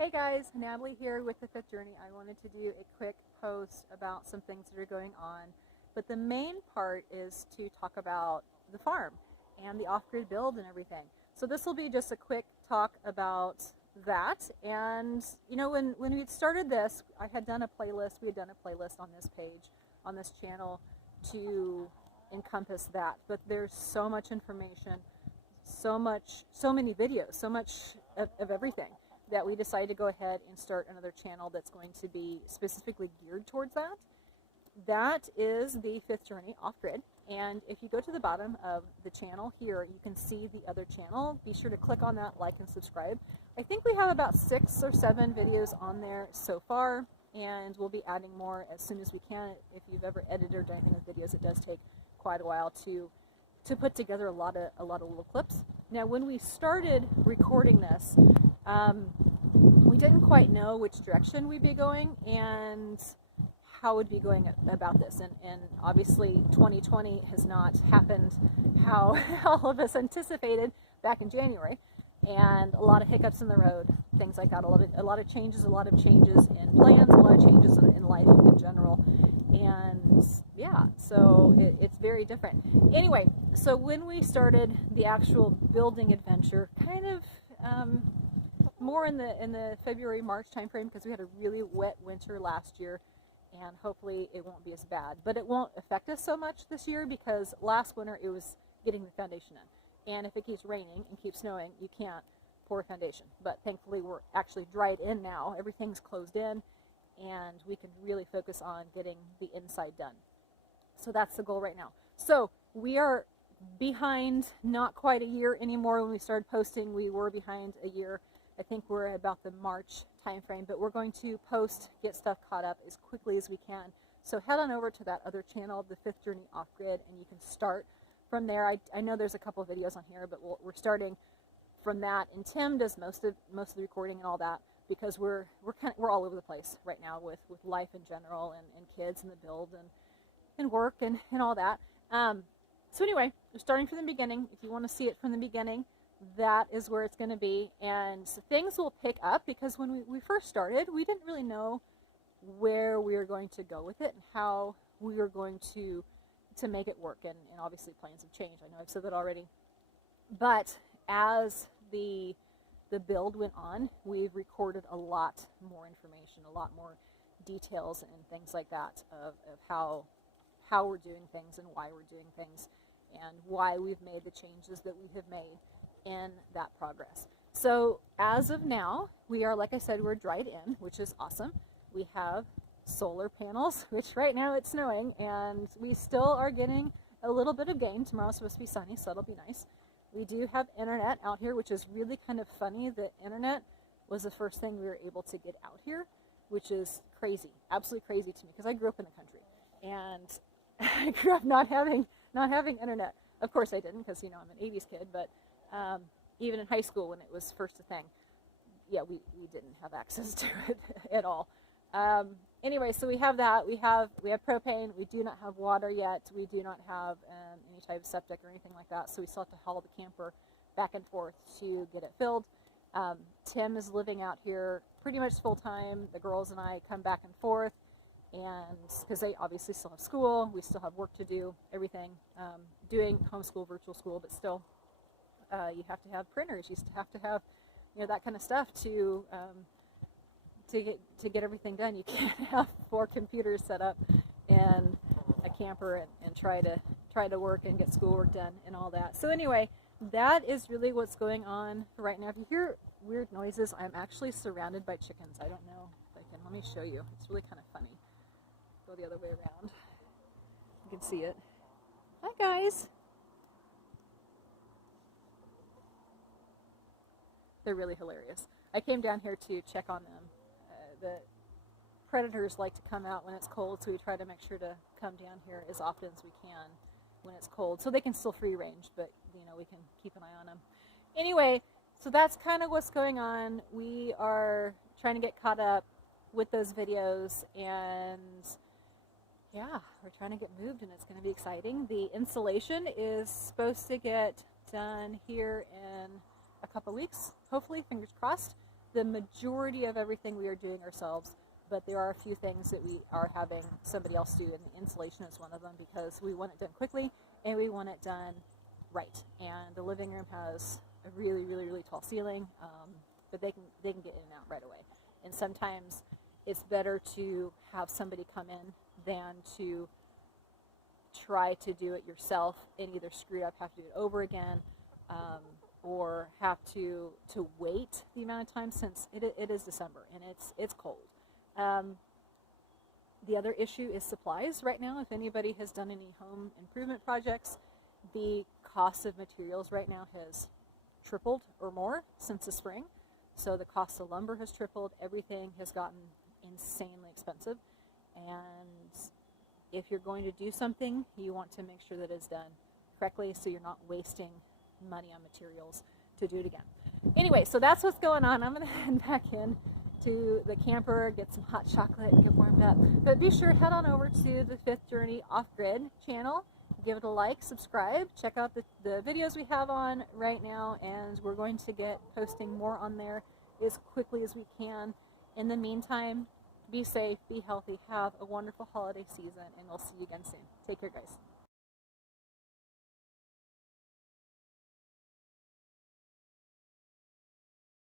Hey guys, Natalie here with The Fifth Journey. I wanted to do a quick post about some things that are going on, but the main part is to talk about the farm and the off-grid build and everything. So this will be just a quick talk about that. And you know, when we had started this, I had done a playlist. We had done a playlist on this page, on this channel, to encompass that. But there's so much information, so many videos, so much of everything, that we decided to go ahead and start another channel that's going to be specifically geared towards that. That is the Fifth Journey Off-Grid. And if you go to the bottom of the channel here, you can see the other channel. Be sure to click on that, like and subscribe. I think we have about 6 or 7 videos on there so far, and we'll be adding more as soon as we can. If you've ever edited or done anything with videos, it does take quite a while to put together a lot of little clips. Now, when we started recording this, we didn't quite know which direction we'd be going and how we'd be going about this. And obviously 2020 has not happened how all of us anticipated back in January. And a lot of hiccups in the road, things like that. A lot of changes in plans, a lot of changes in life in general. And yeah, so it's very different. Anyway, so when we started the actual building adventure, kind of more in the February, March timeframe, because we had a really wet winter last year, and hopefully it won't be as bad. But it won't affect us so much this year, because last winter it was getting the foundation in. And if it keeps raining and keeps snowing, you can't pour a foundation. But thankfully we're actually dried in now. Everything's closed in, and we can really focus on getting the inside done. So that's the goal right now. So we are behind not quite a year anymore. When we started posting, we were behind a year. I think we're about the March time frame, but we're going to get stuff caught up as quickly as we can. So head on over to that other channel, the Fifth Journey Off-Grid, and you can start from there. I know there's a couple of videos on here, but we're starting from that. And Tim does most of the recording and all that, because we're all over the place right now with life in general, and kids and the build and work and all that. So anyway, we're starting from the beginning. If you want to see it from the beginning, that is where it's going to be. And so things will pick up, because when we first started, we didn't really know where we were going to go with it and how we were going to make it work. And obviously plans have changed. I know I've said that already. But as the build went on, we've recorded a lot more information, a lot more details and things like that of how we're doing things and why we're doing things and why we've made the changes that we have made in that progress. So as of now, we are, like I said, we're dried in, which is awesome. We have solar panels, which right now it's snowing, and we still are getting a little bit of gain. Tomorrow's supposed to be sunny, so that'll be nice. We do have internet out here, which is really kind of funny. The internet was the first thing we were able to get out here, which is crazy, absolutely crazy to me, because I grew up in the country, and I grew up not having internet. Of course I didn't, because, you know, I'm an 80s kid, but even in high school when it was first a thing, yeah, we didn't have access to it at all. Anyway, so we have that. We have propane. We do not have water yet. We do not have any type of septic or anything like that, so we still have to haul the camper back and forth to get it filled. Tim is living out here pretty much full time. The girls and I come back and forth, and because they obviously still have school, we still have work to do, everything, doing homeschool, virtual school, but still, you have to have printers, you have to have, you know, that kind of stuff to get everything done. You can't have 4 computers set up and a camper and try to work and get schoolwork done and all that. So anyway, that is really what's going on right now. If you hear weird noises, I'm actually surrounded by chickens. I don't know if I can, let me show you. It's really kind of funny. Go the other way around. You can see it. Hi guys. They're really hilarious. I came down here to check on them. The predators like to come out when it's cold, so we try to make sure to come down here as often as we can when it's cold, so they can still free range, but you know, we can keep an eye on them. Anyway, so that's kind of what's going on. We are trying to get caught up with those videos, and yeah, we're trying to get moved, and it's going to be exciting. The installation is supposed to get done here in a couple weeks, hopefully, fingers crossed. the majority of everything we are doing ourselves, but there are a few things that we are having somebody else do, and the insulation is one of them, because we want it done quickly and we want it done right. And the living room has a really, really, really tall ceiling, but they can get in and out right away. And sometimes it's better to have somebody come in than to try to do it yourself and either screw up, have to do it over again, or have to wait the amount of time, since it is December and it's cold. The other issue is supplies right now. If anybody has done any home improvement projects, the cost of materials right now has tripled or more since the spring. So the cost of lumber has tripled. Everything has gotten insanely expensive. And if you're going to do something, you want to make sure that it's done correctly, so you're not wasting money on materials to do it again. Anyway, so that's what's going on. I'm going to head back in to the camper, get some hot chocolate, get warmed up. But be sure, head on over to the Fifth Journey Off-Grid channel. Give it a like, subscribe, check out the videos we have on right now, and we're going to get posting more on there as quickly as we can. In the meantime, be safe, be healthy, have a wonderful holiday season, and we'll see you again soon. Take care, guys.